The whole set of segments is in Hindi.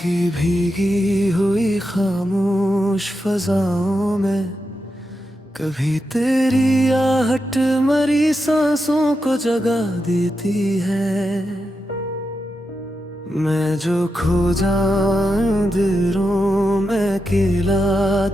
की भीगी हुई खामोश फजाओं में कभी तेरी आहट मरी सांसों को जगा देती है। मैं जो खो जाऊं दिलों में अकेला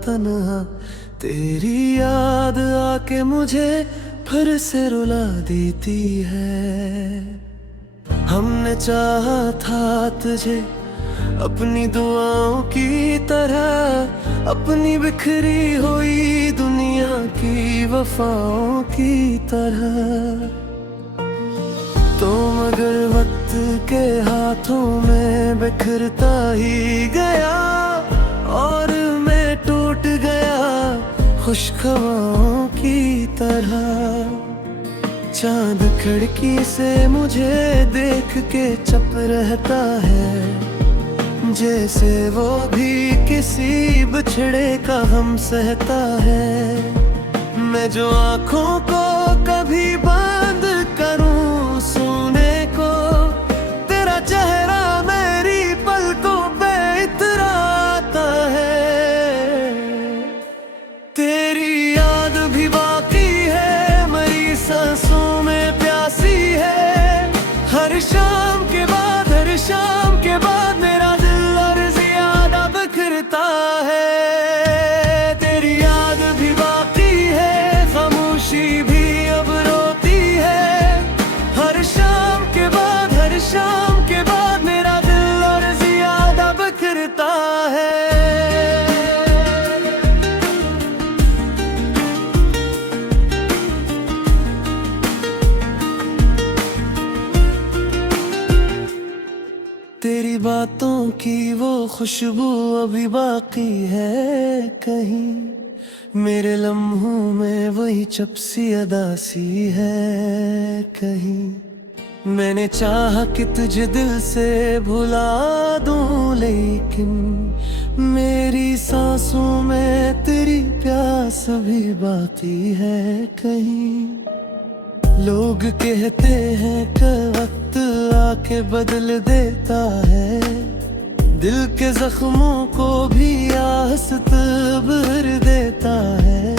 तन्हा, तेरी याद आके मुझे फिर से रुला देती है। हमने चाहा था तुझे अपनी दुआओं की तरह, अपनी बिखरी हुई दुनिया की वफाओं की तरह। तो मगर वक्त के हाथों में बिखरता ही गया और मैं टूट गया खुश ख्वाबों की तरह। चांद खिड़की से मुझे देख के चुप रहता है, जैसे वो भी किसी बिछड़े का हम सहता है। मैं जो आँखों को कभी बंद करूं सोने को, तेरा चेहरा मेरी पलकों पे इतराता है। तेरी याद भी बाकी है, मरी सांसों में प्यासी है। हर शाम के बाद, हर शाम के बाद मेरा दिल और ज्यादा बिखरता है। तेरी याद भी बाकी है, खामोशी भी अब रोती है। हर शाम के बाद, हर शाम के बाद मेरा दिल और ज्यादा बिखरता है। तेरी बातों की वो खुशबू अभी बाकी है कहीं, मेरे लम्हों में वही चपसी अदासी है कहीं। मैंने चाहा कि तुझे दिल से भुला दूं, लेकिन मेरी सांसों में तेरी प्यास भी बाकी है कहीं। लोग कहते हैं कि वक्त आके बदल देता है, दिल के जख्मों को भी आहस्त भर देता है।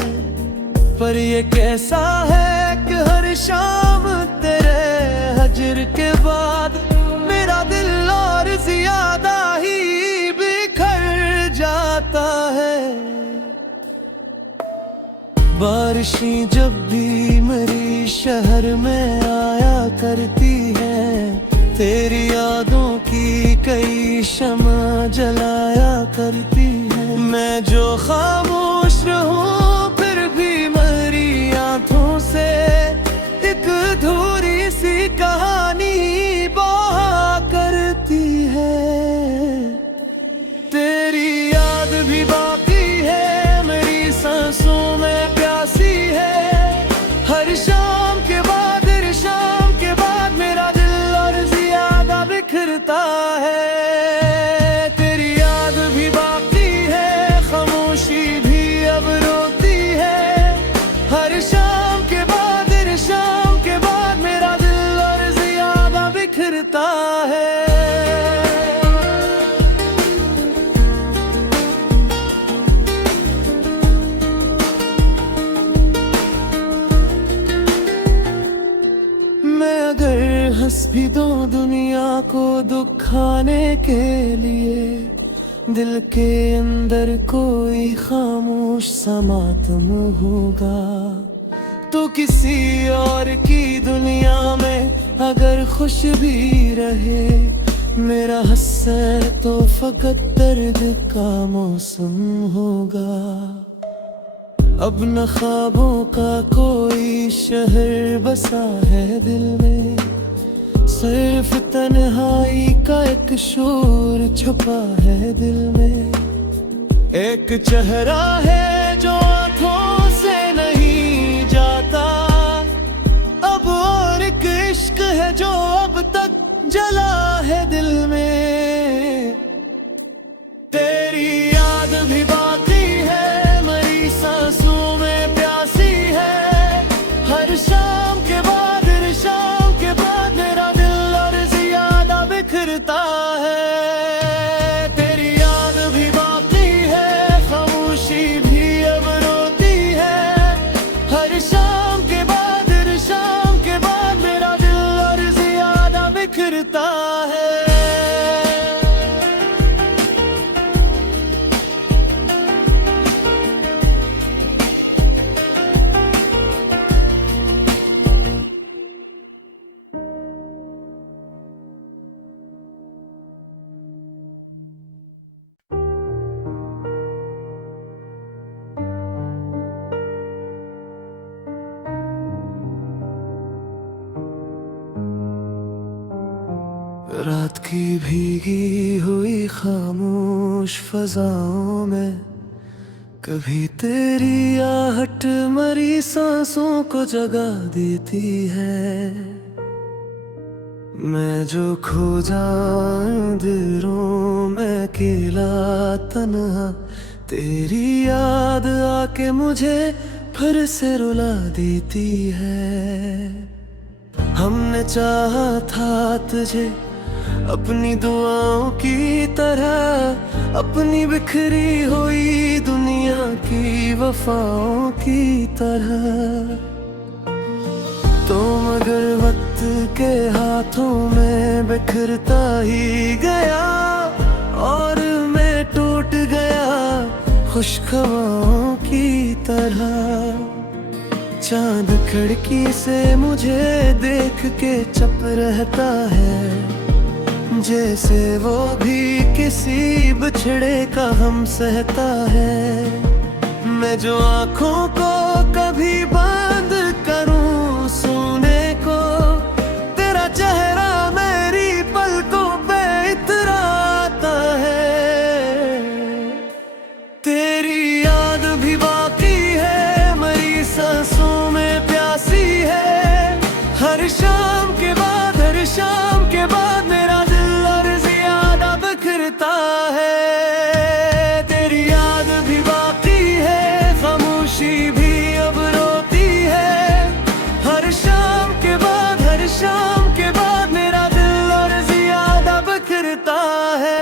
पर ये कैसा है कि हर शाम तेरे हजर के बाद मेरा दिल और ज्यादा ही बिखर जाता है। बारिशें जब भी मेरी शहर में आया करती है, तेरी यादों की कई शमा जलाया करती है। मैं जो खामोश रहूं फिर भी मेरी आंखों से एक अधूरी सी कहानी बहा करती है। तेरी याद भी बाकी है, मेरी सांसों में प्यासी है। हर शाम के बाद, हर शाम के बाद मेरा दिल और ज्यादा बिखरता है। तेरी याद भी बाकी है, खामोशी भी अब रोती है। हर शाम के बाद, हर शाम के बाद मेरा दिल और ज्यादा बिखरता है। हंस भी दो दुनिया को दुखाने के लिए, दिल के अंदर कोई खामोश सा मातम होगा। तो किसी और की दुनिया में अगर खुश भी रहे, मेरा हंसे तो फकत दर्द का मौसम होगा। अब न ख्वाबों का कोई शहर बसा है दिल में, सिर्फ तन्हाई का एक शोर छुपा है दिल में। एक चेहरा है जो आँखों से नहीं जाता अब, और एक इश्क है जो अब तक जला है दिल में। तेरी याद भी बाकी है, मेरी सांसों में प्यासी है। हर शाम के बाद, हर शाम के बाद मेरा दिल और ज्यादा बिखरता है। रात की भीगी हुई खामोश फजाओं में कभी तेरी आहट मरी सांसों को जगा देती है। मैं जो खो जाऊं दिलों में अकेला तन्हा, तेरी याद आके मुझे फिर से रुला देती है। हमने चाहा था तुझे अपनी दुआओं की तरह, अपनी बिखरी हुई दुनिया की वफाओं की तरह। तो मगर वक्त के हाथों में बिखरता ही गया और मैं टूट गया खुश हवाओं की तरह। चांद खिड़की से मुझे देख के चुप रहता है, जैसे वो भी किसी बिछड़े का गम सहता है। मैं जो आँखों को कभी बंद करूं सोने को, तेरा चेहरा मेरी पलकों पे इतराता है। तेरी याद भी बाकी है, मेरी सांसों में प्यासी है। हर शाम के बाद, हर शाम के बाद मेरा दिल और ज्यादा बिखरता है। तेरी याद भी बाकी है, खामोशी भी अब रोती है। हर शाम के बाद, हर शाम के बाद मेरा दिल और ज्यादा बिखरता है।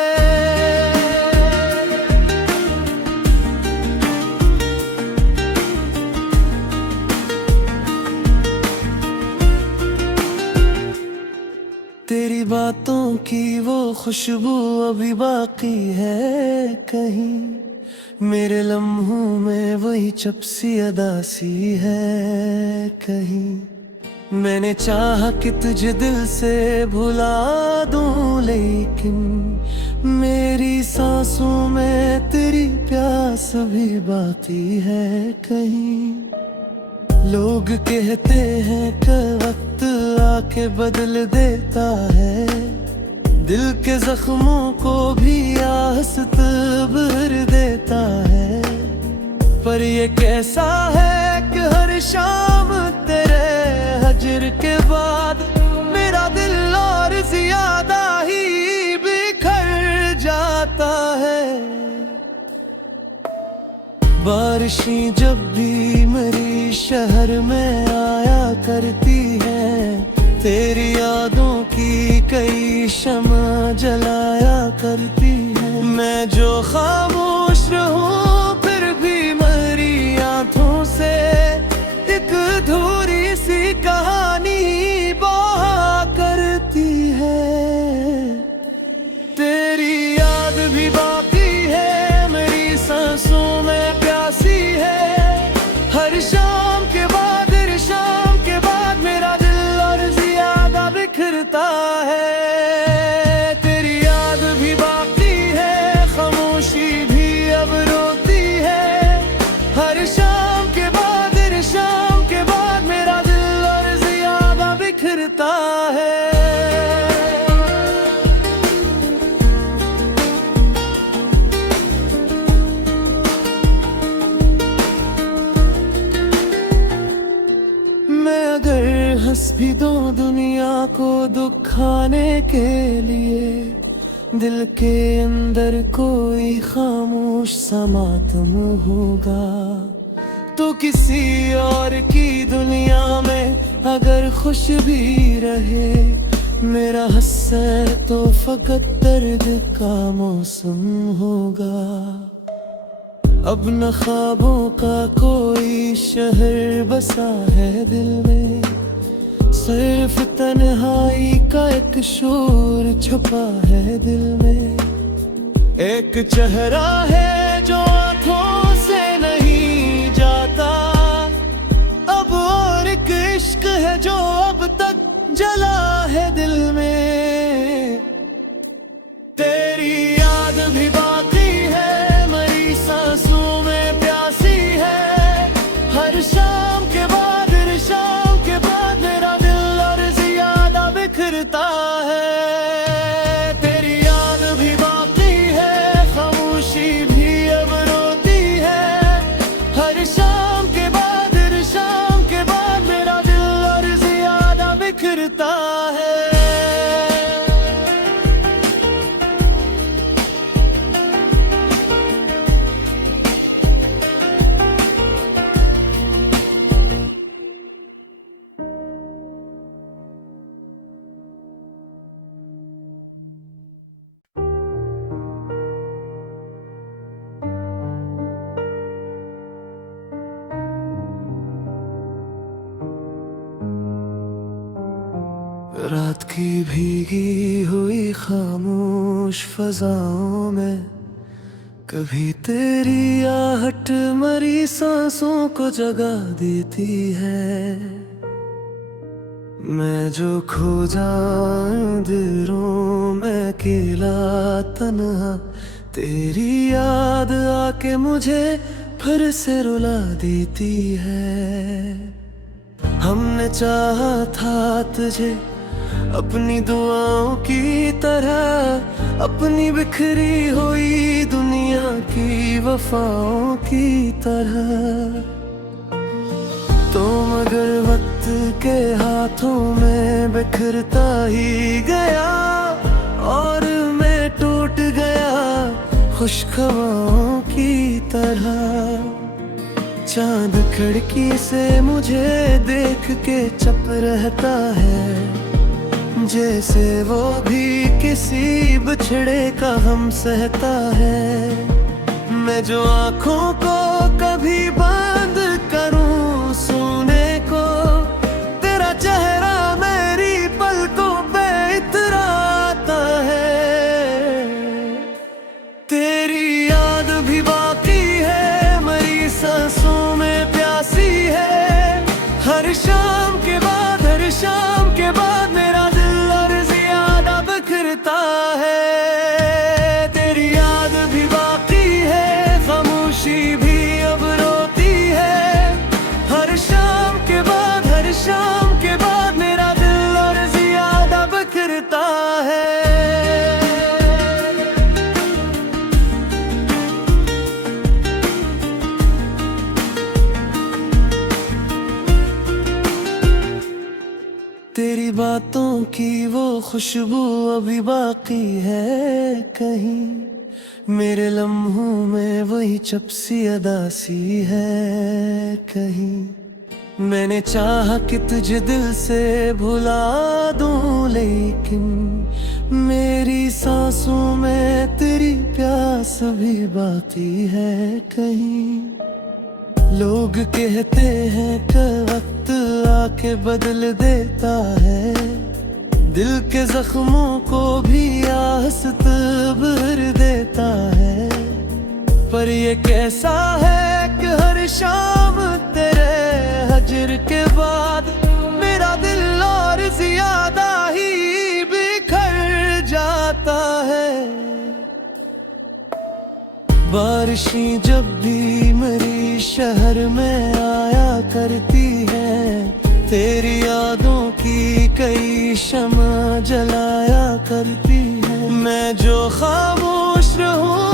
तेरी बातों की वो खुशबू अभी बाकी है कहीं, मेरे लम्हों में वही चपसी अदासी है कहीं। मैंने चाहा कि तुझे दिल से भुला दूं, लेकिन मेरी सांसों में तेरी प्यास भी बाकी है कहीं। लोग कहते हैं कि वक्त आके बदल देता है, दिल के जख्मों को भी आहस्त भर देता है। पर ये कैसा है कि हर शाम तेरे हजर के बाद मेरा दिल और ज्यादा ही बिखर जाता है। बारिशें जब भी मेरी शहर में आया करती है, तेरी यादों की कई शम्मा जलाया करती है। मैं जो खामोश रहूं फिर भी मेरी आंखों से एक अधूरी सी कहानी बहा करती है। तेरी याद भी बाकी है, मेरी सांसों में प्यासी है। हर शाम के बाद, हर शाम के बाद मेरा दिल और ज्यादा बिखरता है। तेरी याद भी बाकी है, खामोशी भी अब रोती है। हर शाम के बाद, हर शाम के बाद मेरा दिल और ज्यादा बिखरता है। हंस भी दो दुनिया को दुखाने के लिए, दिल के अंदर कोई खामोश सा मातम होगा। तो किसी और की दुनिया में अगर खुश भी रहे, मेरा हंसे तो फकत दर्द का मौसम होगा। अब न ख्वाबों का कोई शहर बसा है दिल में, सिर्फ तन्हाई का एक शोर छुपा है दिल में। एक चेहरा है जो आंखों से नहीं जाता अब, और एक इश्क है जो अब तक जला है दिल में। तेरी याद भी बाकी है, मेरी सांसों में प्यासी है। हर शाम के बाद, हर शाम के बाद मेरा दिल और ज्यादा बिखरता है। रात की भीगी हुई खामोश फजाओं में कभी तेरी आहट मरी सांसों को जगा देती है। मैं जो खो जाऊं दिलों में अकेला तन्हा, तेरी याद आके मुझे फिर से रुला देती है। हमने चाहा था तुझे अपनी दुआओं की तरह, अपनी बिखरी हुई दुनिया की वफाओं की तरह। तो मगर वक्त के हाथों में बिखरता ही गया और मैं टूट गया खुशखबरों की तरह। चांद खिड़की से मुझे देख के चुप रहता है, जैसे वो भी किसी बिछड़े का गम सहता है। मैं जो आँखों को कभी बंद करूं सोने को, तेरा चेहरा मेरी पलकों पे इतराता है। तेरी याद भी बाकी है, मेरी सांसों में प्यासी है। हर शाम के बाद, हर शाम के बाद मेरा दिल और ज्यादा बिखरता है। तेरी याद भी बाकी है, खामोशी भी अब रोती है। हर शाम के बाद, हर शाम के बाद मेरा दिल और ज्यादा बिखरता है। तेरी बातों की वो खुशबू अभी बाकी है कहीं, मेरे लम्हों में वही चपसी अदासी है कहीं। मैंने चाहा कि तुझे दिल से भुला दूं, लेकिन मेरी सांसों में तेरी प्यास भी बाकी है कहीं। लोग कहते हैं कि वक्त आके बदल देता है, दिल के जख्मों को भी आहिस्त भर देता है। पर ये कैसा है कि हर शाम तेरे हजर के बाद मेरा दिल और ज्यादा ही बिखर जाता है। बारिशें जब भी मेरी शहर में आया करती है, तेरी यादों की कई शम्मा जलाया करती है। मैं जो खामोश रहूं